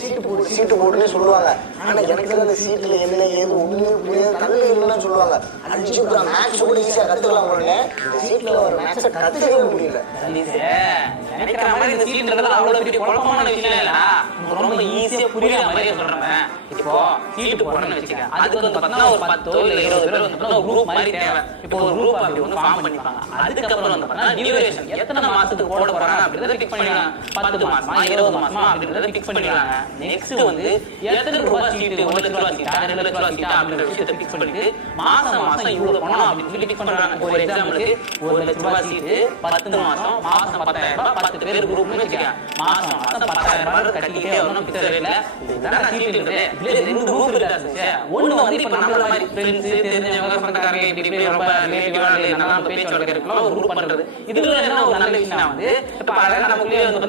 சீட்டு போட்டுன்னு சொல்லுவாங்க. ஆனா எனக்கு அந்த சீட்டுல என்ன ஏது ஒண்ணுமே புரியாது, தமிழ் இல்லைன்னு சொல்லுவாங்க. அல்ஜிப்ரா மேக்ஸ் கூட ஈஸியா கத்துக்கலாம் போல, இந்த சீட்ல ஒரு மேக்ஸை கத்துக்கவே முடியல. நினைக்கிற மாதிரி இந்த சீட்ன்றது அவ்வளவு பெரிய குழப்பமான விஷயம் இல்ல, ரொம்ப ஈஸியா புரியுற மாதிரி சொல்றேன். இப்போ சீட்டு போடணும்னு வச்சுக்க, அதுக்கு வந்து பார்த்தா ஒரு 10 இல்ல 20 பேர் வந்து ஒரு குரூப் மாதிரி தேவை. இப்போ ஒரு குரூப் அப்படி ஒன்று ஃபார்ம் பண்ணிப்பாங்க. அதுக்கப்புறம் வந்து பார்த்தா டியூரேஷன் எத்தனை மாசத்துக்கு போட போறாங்க அப்படின்றத டிக் பண்ணிடுவாங்க. 10 மாசமா 20 மாசமா அப்படின்றத டிக் பண்ணிடுவாங்க. நெக்ஸ்ட் வந்து எத்தனை ரூபாய் சீட்டு, 1 லட்ச ரூபாய் சீட்டா 2 லட்ச ரூபாய் சீட்டா அப்படின்ற விஷயத்தை டிக் பண்ணிட்டு மாசம் மாசம் இவ்வளவு பணம் அப்படின்னு சொல்லி டிக் பண்றாங்க. ஒரு எக்ஸாம்பிளுக்கு 1 லட்ச ரூபாய் சீட்டு 10 மாசம் மாசம் 10,000 ரூபாய் 10 பேர் குரூப்னு வச்சுக்க, மாசம் மாசம் 10,000 ரூபாய் கட்டிக்கிட்டே வரணும். பிக்சர் ரேட்ல இதுதான் சீட்டு இருக்குது. இதுல 2 குரூப் இருக்கா. ஒண்ணு வந்து இப்ப நம்மள மாதிரி ஃப்ரெண்ட்ஸ் தெரிஞ்சவங்க சொந்தக்காரங்க இப்படி ரொம்ப ரிலேட்டிவா நல்லா பேச்சு வழக்கு இருக்கலாம் ஒரு குரூப் பண்றது. இதுல என்ன ஒரு நல்ல விஷயம் வந்து இப்ப அழகா நமக்குள்ளே வந்து